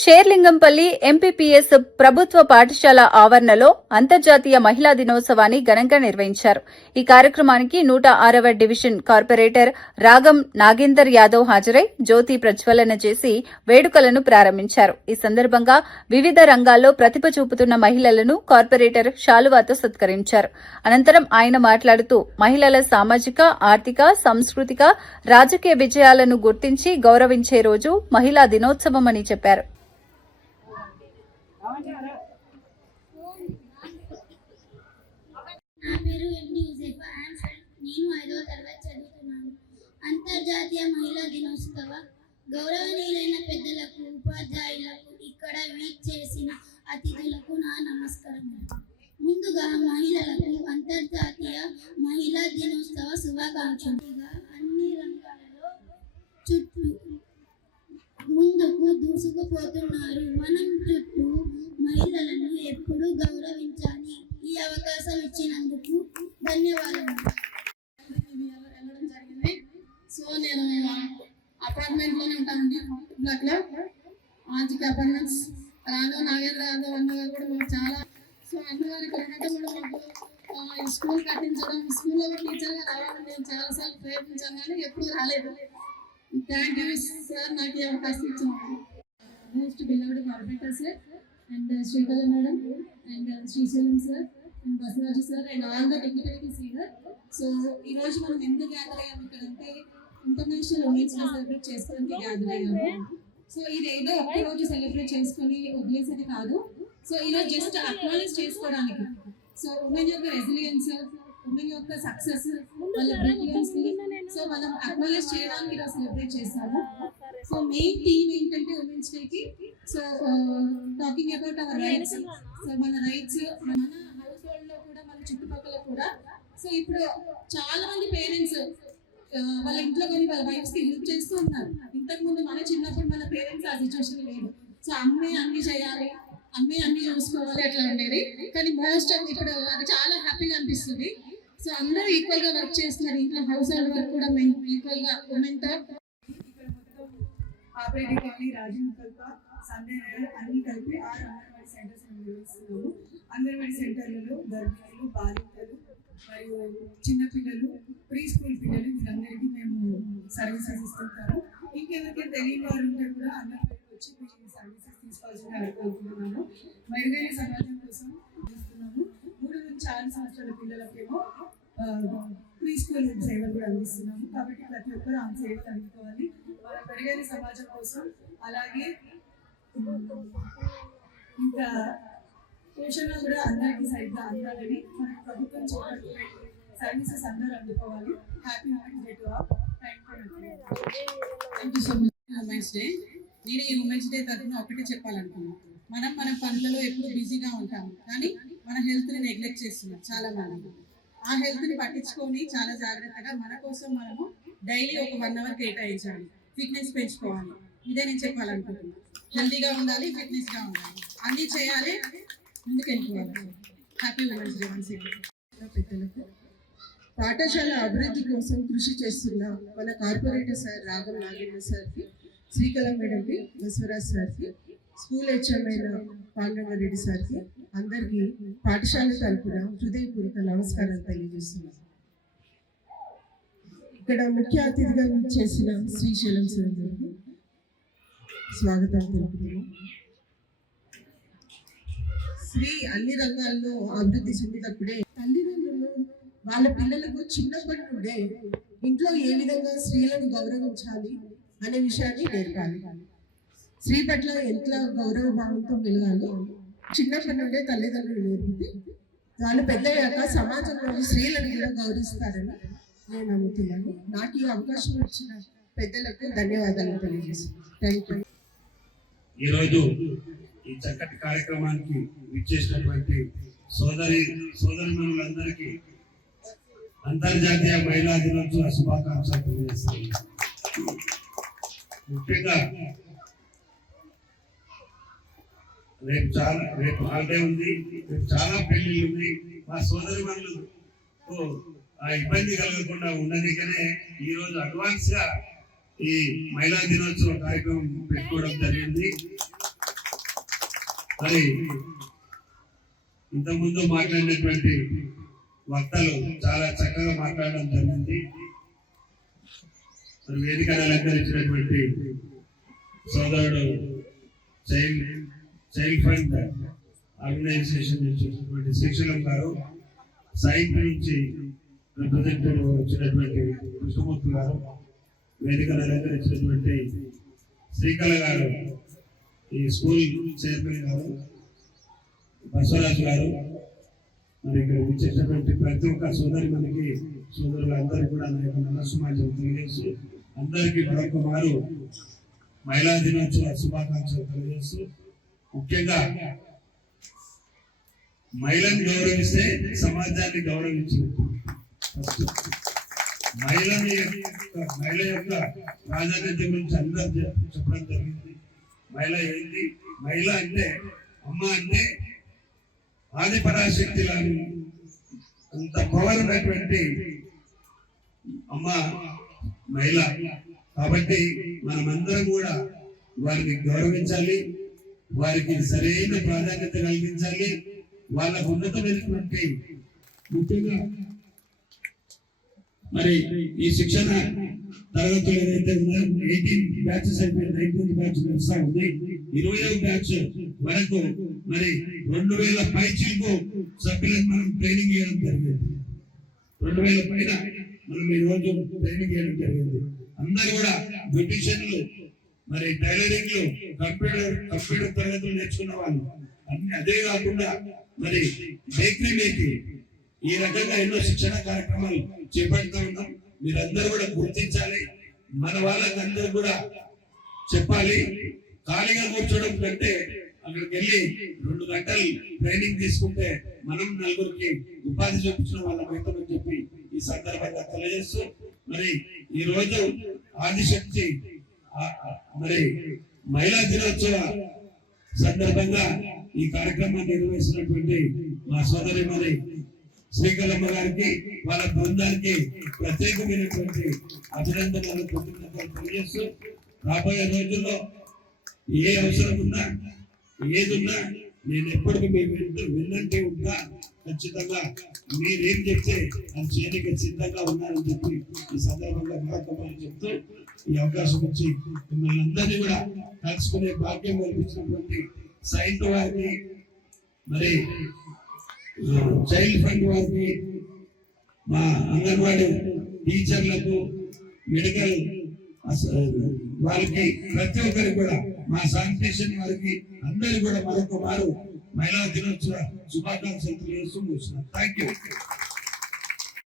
Serilingampally MPPS ప్రభుత్వ పాఠశాల ఆవరణలో అంతర్జాతీయ మహిళా దినోత్సవాన్ని ఘనంగా నిర్వహించారు. ఈ కార్యక్రమానికి 106వ డివిజన్ కార్పొరేటర్ రాగం నాగేందర్ యాదవ్ హాజరై జ్యోతి ప్రజ్వలన చేసి వేడుకలను ప్రారంభించారు. ఈ సందర్భంగా వివిధ రంగాల్లో ప్రతిభ చూపుతున్న మహిళలను కార్పొరేటర్ శాలువాతో సత్కరించారు. అనంతరం ఆయన మాట్లాడుతూ మహిళల సామాజిక, ఆర్థిక, సాంస్కృతిక, రాజకీయ విజయాలను గుర్తించి గౌరవించే రోజు మహిళా దినోత్సవమని చెప్పారు. నా పేరు ఎండి యూజెఫా. నేను 5వ తరగతి చదువుతున్నాను. అంతర్జాతీయ మహిళా దినోత్సవ గౌరవనీయులైన పెద్దలకు, ఉపాధ్యాయులకు, ఇక్కడ వీక్ చేసిన అతిథులకు నా నమస్కారములు. ముందుగా మహిళలకు అంతర్జాతీయ మహిళా దినోత్సవ శుభాకాంక్షలు. అన్ని రంగాలలో ముందుకు దూసుకుపోతున్నారు. మనం చుట్టూ మహిళలను ఎప్పుడూ గౌరవించాలి. ఈ అవకాశం ఇచ్చినందుకు ధన్యవాదాలు. సో నేను అపార్ట్మెంట్లోనే ఉంటానండి, బ్లాక్లో ఆంజిక్ అపార్ట్మెంట్స్. రాఘవ నాగేంద్ర యాదవ్ అన్నగారు కూడా మాకు చాలా, సో అన్నగారు ఇక్కడ ఉండటం కూడా మాకు స్కూల్ కట్టించడం, స్కూల్లో టీచర్గా రావాలని నేను చాలాసార్లు ప్రయత్నించాను కానీ ఎప్పుడు రాలేదు. థ్యాంక్ యూ సార్, నాకు ఈ అవకాశం ఇచ్చినారు. Most beloved corporator sir and Srikala madam and Srisailam sir and Basaraju sir and all the dignitaries leader. So ఈరోజు మనం ఎందుకు గ్యాదర్ అయ్యాము ఇక్కడ అంటే ఇంటర్నేషనల్ ఉమెన్స్ డే సెలబ్రేట్ చేసుకోవడానికి గ్యాదర్ అయ్యాము. సో ఇది ఏదో ఒక్కరోజు సెలబ్రేట్ చేసుకొని వదిలేసేది కాదు. సో ఈరోజు జస్ట్ అక్నాలెడ్జ్ చేసుకోవడానికి, సో ఉమెన్ యొక్క రెసిలియన్స్, ఉమెన్ యొక్క సక్సెస్, వాళ్ళ బ్రిలియన్స్ ని సో మనం అక్నాలెడ్జ్ చేయడానికి ఈరోజు సెలబ్రేట్ చేస్తాము. సో మెయిన్ థీమ్ ఏంటంటే ఉమెన్స్ డేకి so talking about our rights. So మన రైట్స్ మన హౌస్ హోల్డ్ లో కూడా, మన చుట్టుపక్కల కూడా. సో ఇప్పుడు చాలా మంది పేరెంట్స్ వాళ్ళ ఇంట్లో కానీ వాళ్ళ వైఫ్స్ కి హెల్ప్ చేస్తూ ఉన్నారు. ఇంతకుముందు మన చిన్నప్పుడు మన పేరెంట్స్ ఆ సిచ్యువేషన్ లేదు. సో అమ్మే అన్ని చేయాలి, అమ్మే అన్ని చూసుకోవాలి అట్లా ఉండేది. కానీ మోస్ట్ ఆఫ్ ఇప్పుడు అది చాలా హ్యాపీగా అనిపిస్తుంది. సో అందరూ ఈక్వల్ గా వర్క్ చేస్తున్నారు. ఇంట్లో హౌస్ హోల్డ్ వర్క్ కూడా ఈక్వల్ గా ఉమెన్ తో. ఆపరేటివ్ కాలనీ, రాజీవ్ కల్ప, సండే అన్ని కలిపి 6 అంగన్వాడీ సెంటర్స్ నిర్వహిస్తున్నాము. అంగన్వాడీ సెంటర్లలో గర్భిణీలు, బాలింతలు మరియు చిన్నపిల్లలు, ప్రీ స్కూల్ పిల్లలు వీళ్ళందరికీ మేము సర్వీసెస్ ఇస్తుంటాము. ఇంకెవరికైనా తెలియని వారు ఉంటే కూడా అంగన్వాడీకి వచ్చి మేము సర్వీసెస్ తీసుకోవాల్సిన కోరుకుంటున్నాము. మెరుగైన సమాజం కోసం ఇస్తున్నాము. 3 నుంచి 6 సంవత్సరాల పిల్లలకేమో ప్రీ స్కూల్ సేవలు కూడా అందిస్తున్నాము. కాబట్టి ప్రతి ఒక్కరు ఆ సేవలు అందుకోవాలి మన మెరుగైన సమాజం కోసం. అలాగే ఇంకా పోషణ కూడా అందరికీ సరిగ్గా అందాలని మన ప్రభుత్వం చేపట్టే సర్వీసెస్ అందరూ అందుకోవాలి. Happy women's day to all. Thank you so much. Women's day, నేను ఈ ఉమెన్స్ డే తరఫున ఒకటి చెప్పాలనుకున్నాను. మన పనులలో ఎప్పుడు బిజీగా ఉంటాము కానీ మన హెల్త్ని నెగ్లెక్ట్ చేస్తున్నాం చాలా మంది. ఆ హెల్త్ని పట్టించుకొని చాలా జాగ్రత్తగా మన కోసం మనము డైలీ ఒక 1 అవర్ కేటాయించాలి, ఫిట్నెస్ పెంచుకోవాలి. ఇదే నేను చెప్పాలనుకుంటున్నాను. హెల్తీగా ఉండాలి, ఫిట్నెస్గా ఉండాలి, అన్నీ చేయాలి, ముందుకు వెళ్ళిపోవాలి. Happy women's day once again. పెద్దలకు, పాఠశాల అభివృద్ధి కోసం కృషి చేస్తున్న మన కార్పొరేటర్ సార్ రాగం నాగేంద్ర సార్కి, శ్రీకళ మేడంకి, బసవరాజ్ సార్కి, స్కూల్ హెచ్ఎంఐన పాండవరెడ్డి సార్కి అందరికీ పాఠశాల తరపున హృదయపూర్వక నమస్కారాలు తెలియజేస్తున్నాను. ఇక్కడ ముఖ్య అతిథిగా చేసిన శ్రీశైలం సార్ గారికి స్వాగతం తెలుపుతున్నాం. స్త్రీ అన్ని రంగాల్లో అభివృద్ధి చెందినప్పుడే తల్లిదండ్రులు వాళ్ళ పిల్లలకు చిన్నప్పటి నుండే ఇంట్లో ఏ విధంగా స్త్రీలను గౌరవించాలి అనే విషయాన్ని నేర్పాలి. స్త్రీ పట్ల ఎంత గౌరవ భావంతో మెలగాలి చిన్నప్పటి నుండే తల్లిదండ్రులు నేర్పితే వాళ్ళు పెద్దయ్యాక సమాజంలో స్త్రీలను కూడా గౌరవిస్తారని నేను నమ్ముతున్నాను. నాకు ఈ అవకాశం ఇచ్చిన పెద్దలకు ధన్యవాదాలు తెలియజేస్తాను. Thank you. ఈరోజు ఈ చక్కటి కార్యక్రమానికి విచ్చేసినటువంటి సోదరిమణులందరికీ అంతర్జాతీయ మహిళా దినోత్సవ శుభాకాంక్షలు తెలియజేస్తాను. ముఖ్యంగా రేపు హాలిడే ఉంది, రేపు చాలా పెళ్లిళ్ళు ఉన్నాయి. మా సోదరిమణులు ఇబ్బంది కలగకుండా ఉండనికనే ఈరోజు అడ్వాన్స్ గా ఈ మహిళా దినోత్సవ కార్యక్రమం పెట్టుకోవడం జరిగింది. మరి ఇంతకుముందు మాట్లాడినటువంటి వక్తలు చాలా చక్కగా మాట్లాడడం జరిగింది. మరి వేదిక అలంకరించినటువంటి సోదరుడు చైల్డ్ ఫండ్ ఆర్గనైజేషన్ నుంచి వచ్చినటువంటి శ్రీశైలం గారు, సైట్ నుంచి రిప్రజెంటేటివ్ వచ్చినటువంటి కృష్ణమూర్తి గారు, వేదికను అలంకరించినటువంటి శ్రీకళ గారు, ఈ స్కూల్ చైర్మన్ గారు, బసవరాజు గారు, మరి ఇక్కడ వచ్చేటటువంటి ప్రతి ఒక్క సోదరులందరూ కూడా నా యొక్క నమస్సుమాజం తెలియజేస్తూ, అందరికీ మరొక మారు మహిళా దినోత్సవ శుభాకాంక్షలు తెలియజేస్తూ, ముఖ్యంగా మహిళను గౌరవిస్తే సమాజాన్ని గౌరవించినట్టు. మహిళ యొక్క ప్రాధాన్యత గురించి అందరూ చెప్పడం జరిగింది. మహిళ ఏంటి? మహిళ అంటే అమ్మ అంటే ఆది పరాశక్తి లాని అంత పవర్ ఉన్నటువంటి అమ్మ మహిళ. కాబట్టి మనమందరం కూడా వారిని గౌరవించాలి, వారికి సరైన ప్రాధాన్యత కలిగించాలి. వాళ్ళకు ఉన్నతమైనటువంటి ముఖ్యంగా మరి ఈ శిక్షణ తరగతులు ఏదైతే ఉన్నాయో 18 బ్యాచెస్ అయిపోయి 19th బ్యాచ్ నడుస్తా ఉంది. 20వ బ్యాచ్ వరకు మరి 2000 పైచిలకు సభ్యులకు మనం ట్రైనింగ్ ఇవ్వడం జరిగింది. 2000 పైన మనం ఈ రోజు ట్రైనింగ్ ఇవ్వడం జరిగింది. అందరూ కూడా బ్యూటిషియన్లు, మరి టైలరింగ్లు, కంప్యూటర్ తరగతులు నేర్చుకున్న వాళ్ళు అన్ని. అదే కాకుండా మరి బేకరీ మేకింగ్, ఈ రకంగా ఎన్నో శిక్షణ కార్యక్రమాలు చేపడుతూ ఉన్నాం. మీరందరూ కూడా గుర్తించాలి, మన వాళ్ళకి అందరూ కూడా చెప్పాలి. ఖాళీగా కూర్చోవడం కంటే అక్కడికి వెళ్ళి 2 గంటలు ట్రైనింగ్ తీసుకుంటే మనం నలుగురికి ఉపాధి చూపించిన వాళ్ళమైతామని చెప్పి ఈ సందర్భంగా తెలియజేస్తూ, మరి ఈ రోజు ఆదిశక్తి మరి మహిళా దినోత్సవ సందర్భంగా ఈ కార్యక్రమాన్ని నిర్వహిస్తున్నటువంటి మా సోదరి మరి శ్రీకళమ్మ గారికి, వాళ్ళ బృందానికి ప్రత్యేకమైనటువంటి అభినందనలు కృతజ్ఞతలు తెలియజేస్తూ, రాబోయే రోజుల్లో ఏ అవసరం ఉన్నా ఏదున్నా నేను ఎప్పటికీ మీ విన్నంటే ఉంటా. ఖచ్చితంగా మీరేం చెప్తే అది చేయడానికి సిద్ధంగా ఉన్నారని చెప్పి ఈ సందర్భంగా మరొకసారి చెప్తూ, ఈ అవకాశం వచ్చి మిమ్మల్ని అందరినీ కూడా కలుసుకునే భాగ్యం కల్పించినటువంటి సైట్ వారికి, మరి చైల్డ్ ఫండ్ వారికి, మా అంగన్వాడీ టీచర్లకు, మెడికల్ వారికి, ప్రతి ఒక్కరికి కూడా, మా శానిటేషన్ వారికి అందరికీ కూడా మరొక మారు మహిళా దినోత్సవ శుభాకాంక్షలు తెలియజేస్తూ. Thank you.